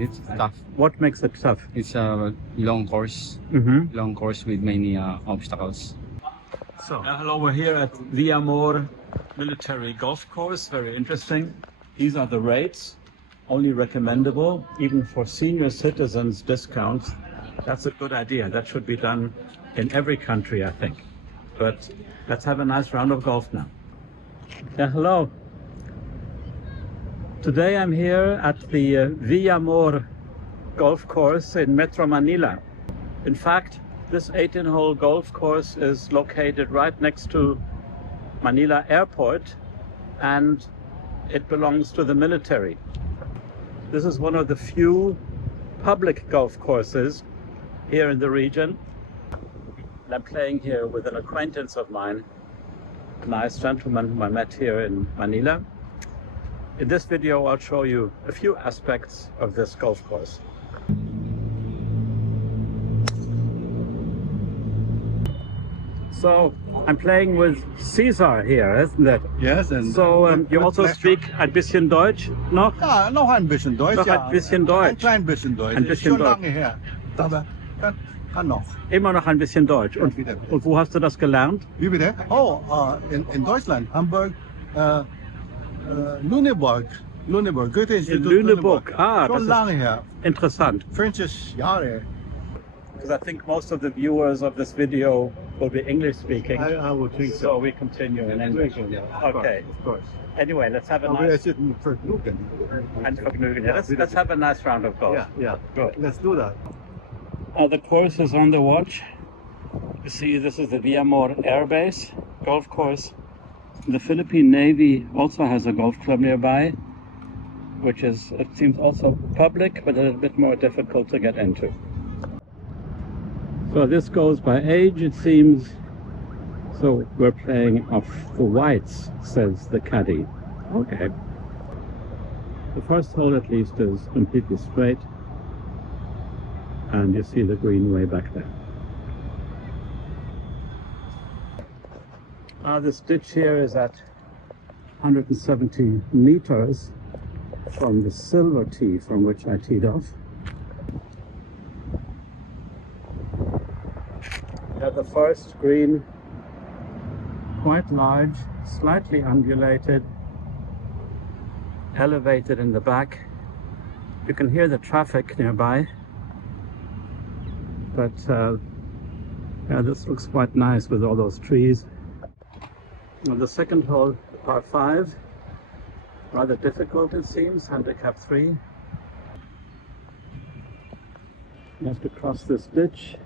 It's tough. What makes it tough? It's a long course. Mm-hmm. Long course with many obstacles. So, hello, we're here at Villamor Military Golf Course. Very interesting. These are the rates, only recommendable, even for senior citizens discounts. That's a good idea. That should be done in every country, I think. But let's have a nice round of golf now. Yeah, hello. Today I'm here at the Villamor Golf Course in Metro Manila. In fact, this 18-hole golf course is located right next to Manila Airport, and it belongs to the military. This is one of the few public golf courses here in the region. And I'm playing here with an acquaintance of mine, a nice gentleman whom I met here in Manila. In this video, I'll show you a few aspects of this golf course. So I'm playing with Caesar here, isn't it? Yes, and So you also speak ein bisschen Deutsch noch? ja, noch ein bisschen Deutsch. Noch ja. ein bisschen Deutsch. Ein klein bisschen Deutsch. Ein bisschen Schon Deutsch. lange her. Aber kann noch. Immer noch ein bisschen Deutsch. Und wo hast du das gelernt? Wie bitte? Oh, in Deutschland, Hamburg, Lüneburg. Goethe In Institut Lüneburg. Ah, Schon das lange ist her. interessant. 50 Jahre. Because I think most of the viewers of this video will be English speaking. I would think So we continue in English. Okay. Of course. Anyway, let's have a Aber es nice ist ein Vergnügen. ein Vergnügen. Yeah, let's have a nice round of golf. Yeah. Good. Let's do that. The course is on the watch. You see, this is the Villamor Air Base golf course. The Philippine Navy also has a golf club nearby, which is, it seems, also public, but a little bit more difficult to get into. So this goes by age, it seems. So we're playing off the whites, says the caddy. Okay. The first hole at least is completely straight. And you see the green way back there. This ditch here is at 170 meters from the silver tee from which I teed off. The first green, quite large, slightly undulated, elevated in the back. You can hear the traffic nearby. But yeah, this looks quite nice with all those trees. Well, the second hole, par 5, rather difficult it seems, handicap 3. You have to cross this ditch,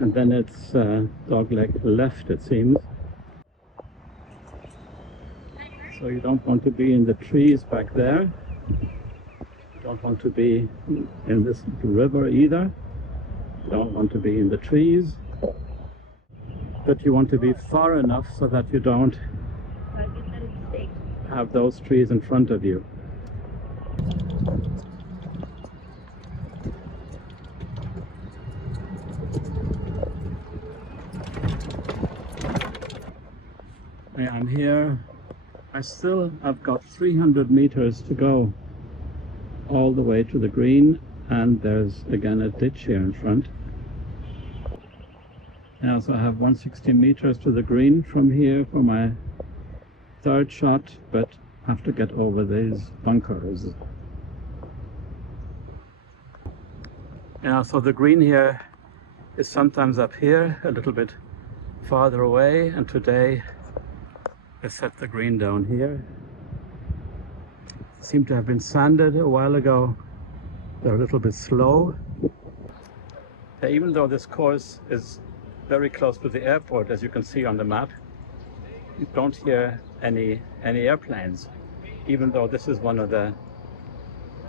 and then it's dogleg left it seems. So you don't want to be in the trees back there. You don't want to be in this river either. You don't want to be in the trees, but you want to be far enough so that you don't have those trees in front of you. I'm here. I've got 300 meters to go all the way to the green. And there's again a ditch here in front. I also have 160 meters to the green from here for my third shot, but have to get over these bunkers. Yeah, so the green here is sometimes up here, a little bit farther away, and today I set the green down here. It seemed to have been sanded a while ago. They're a little bit slow. Even though this course is very close to the airport, as you can see on the map, you don't hear any airplanes, even though this is one of the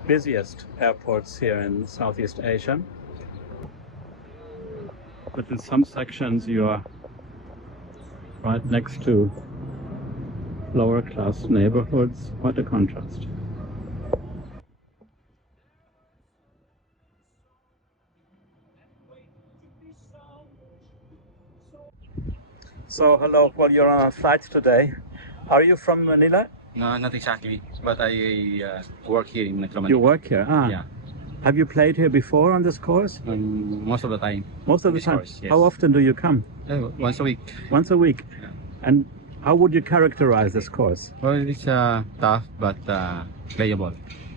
busiest airports here in Southeast Asia. But in some sections you are right next to lower class neighborhoods. Quite a contrast. So hello, well, you're on a flight today. Are you from Manila? No, not exactly, but I work here in Metro Manila. You work here? Ah. Yeah. Have you played here before on this course? Most of the time. Most of the This time. course, yes. How often do you come? Once a week. Once a week. Yeah. And how would you characterize this course? Well, it's tough but playable.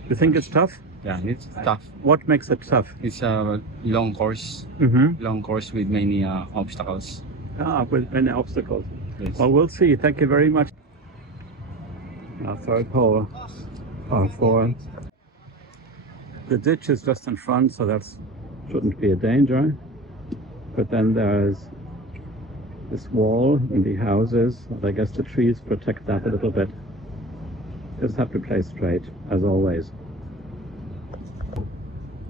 You think it's tough? Yeah, it's tough. What makes it tough? It's a long course. Mm-hmm. Long course with many obstacles. With many obstacles. Yes. Well, we'll see. Thank you very much. Third hole, par 4. The ditch is just in front, so that shouldn't be a danger. But then there's this wall and the houses, and I guess the trees protect that a little bit. Just have to play straight, as always.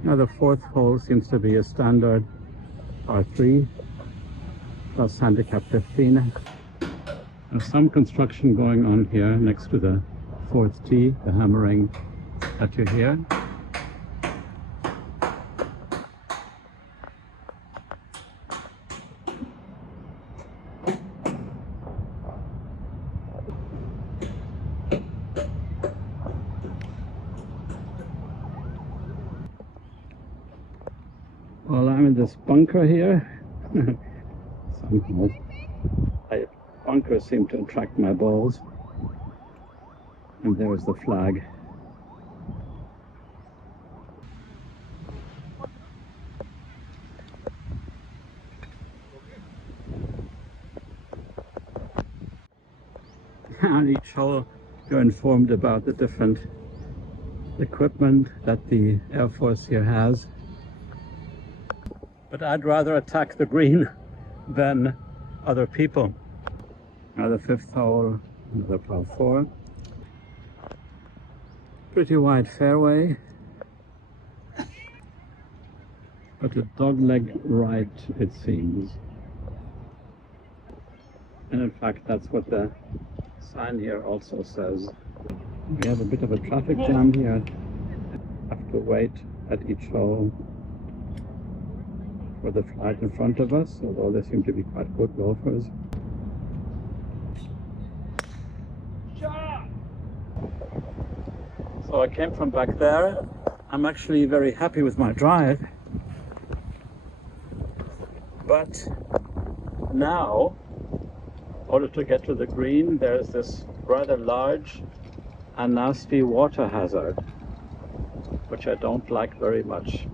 Now the fourth hole seems to be a standard par 3, plus handicap 15. There's some construction going on here next to the fourth tee, the hammering that you hear. Well, I'm in this bunker here. Somehow, bunkers seem to attract my balls. And there's the flag. On each hole, you're informed about the different equipment that the Air Force here has. But I'd rather attack the green than other people. Now the fifth hole, another par 4. Pretty wide fairway, but a dogleg right, it seems. And in fact, that's what the sign here also says. We have a bit of a traffic jam here. Have to wait at each hole for the flight in front of us, although they seem to be quite good golfers. So I came from back there. I'm actually very happy with my drive. But now, in order to get to the green, there's this rather large and nasty water hazard, which I don't like very much.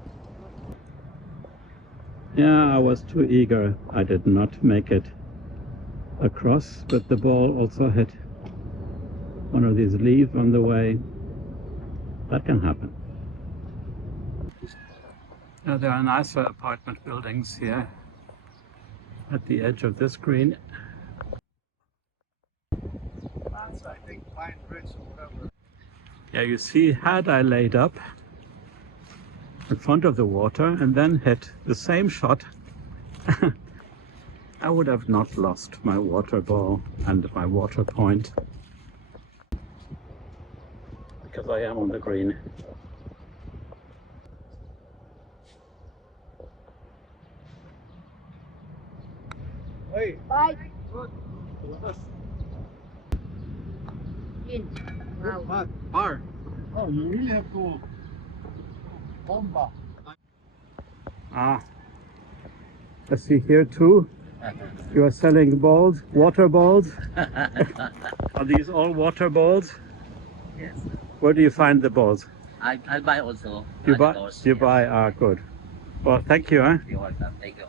Yeah, I was too eager. I did not make it across, but the ball also hit one of these leaves on the way. That can happen. Now, there are nicer apartment buildings here at the edge of this green. That's, I think, Pine Bridge or whatever. Yeah, you see, had I laid up in front of the water and then hit the same shot, I would have not lost my water ball and my water point, because I am on the green. Hey, Bye. good. In. Wow. What? Bar. Oh, you really have to bomba. Ah, I see here too. You are selling balls, water balls. Are these all water balls? Yes. Where do you find the balls? I buy also. You at buy? the stores, You yes. buy? Ah, good. Well, thank you. You're welcome. Thank you.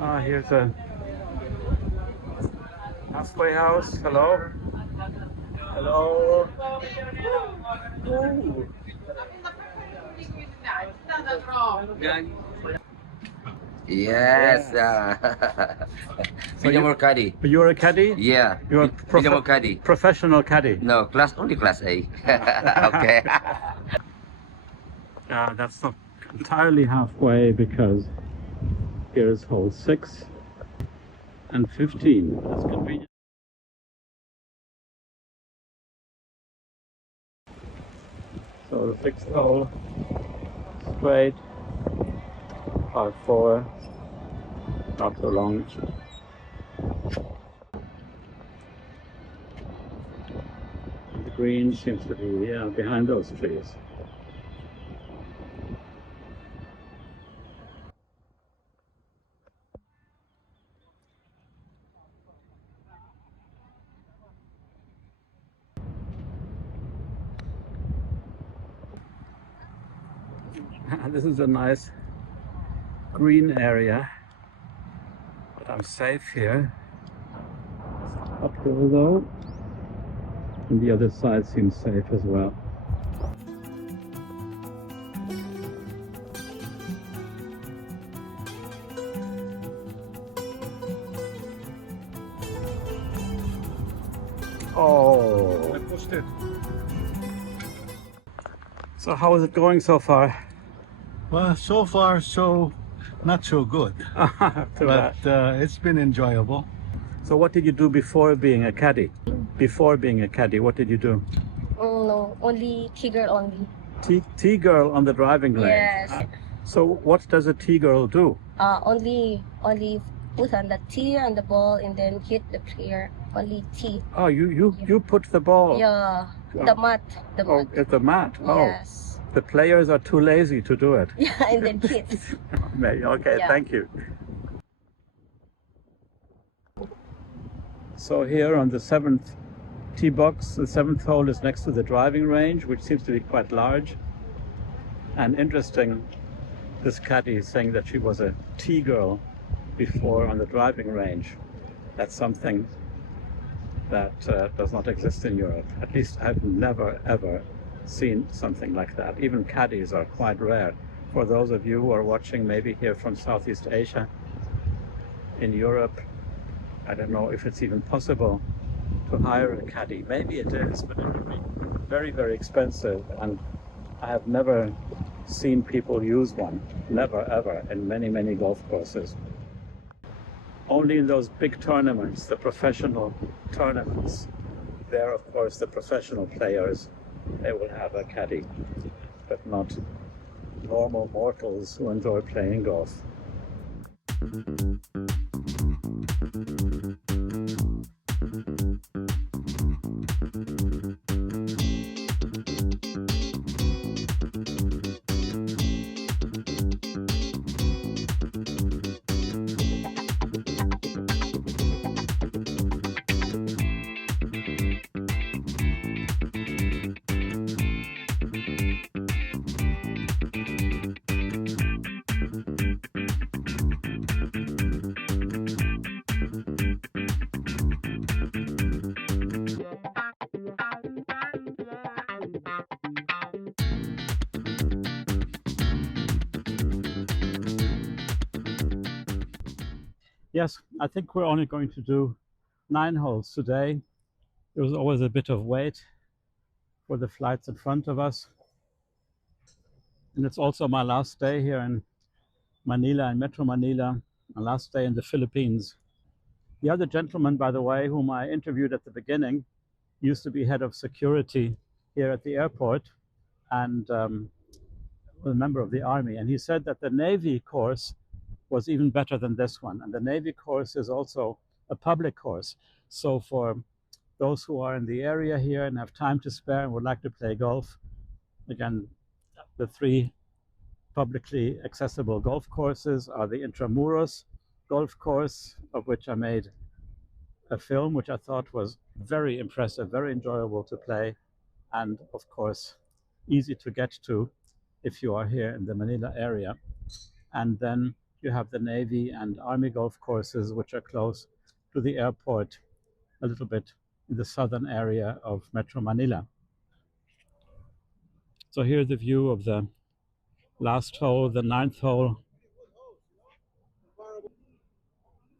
Ah, here's a halfway house. Hello. Hello. Ooh. Yes. Villamor caddy. You're a caddy? Yeah. You're a Villamor caddy. professional caddy. No, only class A. Okay. That's not entirely halfway, because here's hole 6 and 15. That's convenient. So the 6th hole, straight, par 4, not so long. green seems to be behind those trees. This is a nice green area, but I'm safe here. Uphill though, and the other side seems safe as well. Oh, I pushed it. so how is it going so far? Well, so far, so not so good. Too bad. But it's been enjoyable. So what did you do before being a caddy? Before being a caddy, what did you do? Oh no, only T-girl only. T-girl on the driving range. Yes. So what does a T-girl do? Only put on the T on the ball and then hit the player. Only T. Oh, you put the ball. Yeah. Oh. The mat. The Oh, mat. at the mat. Oh, Yes. the players are too lazy to do it. Yeah, and then hit. Okay, Yeah. thank you. So here on the 7th tee box, the 7th hole is next to the driving range, which seems to be quite large. And interesting, this caddy is saying that she was a tea girl before on the driving range. That's something that does not exist in Europe. At least I've never ever seen something like that. Even caddies are quite rare. For those of you who are watching maybe here from Southeast Asia, in Europe, I don't know if it's even possible to hire a caddy. Maybe it is, but it would be very, very expensive. And I have never seen people use one. Never, ever, in many, many golf courses. Only in those big tournaments, the professional tournaments, there, of course, the professional players, they will have a caddy, but not normal mortals who enjoy playing golf. Yes, I think we're only going to do 9 holes today. There was always a bit of wait for the flights in front of us. And it's also my last day here in Manila, in Metro Manila, my last day in the Philippines. The other gentleman, by the way, whom I interviewed at the beginning, used to be head of security here at the airport and was a member of the army. And he said that the Navy course was even better than this one. And the Navy course is also a public course. So for those who are in the area here and have time to spare and would like to play golf, again, the 3 publicly accessible golf courses are the Intramuros golf course, of which I made a film, which I thought was very impressive, very enjoyable to play, and of course, easy to get to if you are here in the Manila area. And then you have the Navy and Army golf courses, which are close to the airport, a little bit in the southern area of Metro Manila. So here's the view of the last hole, the 9th hole.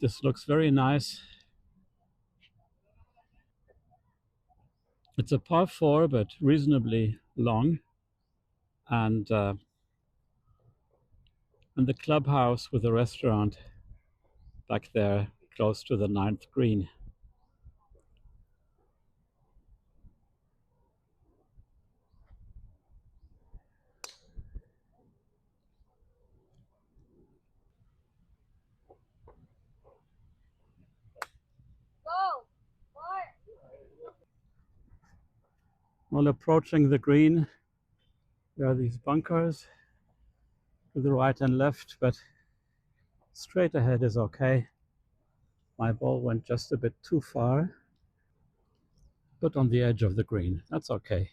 This looks very nice. It's a par 4, but reasonably long. And the clubhouse with the restaurant back there close to the 9th green. Go! More! While approaching the green, there are these bunkers to the right and left, but straight ahead is okay. My ball went just a bit too far, but on the edge of the green. That's okay.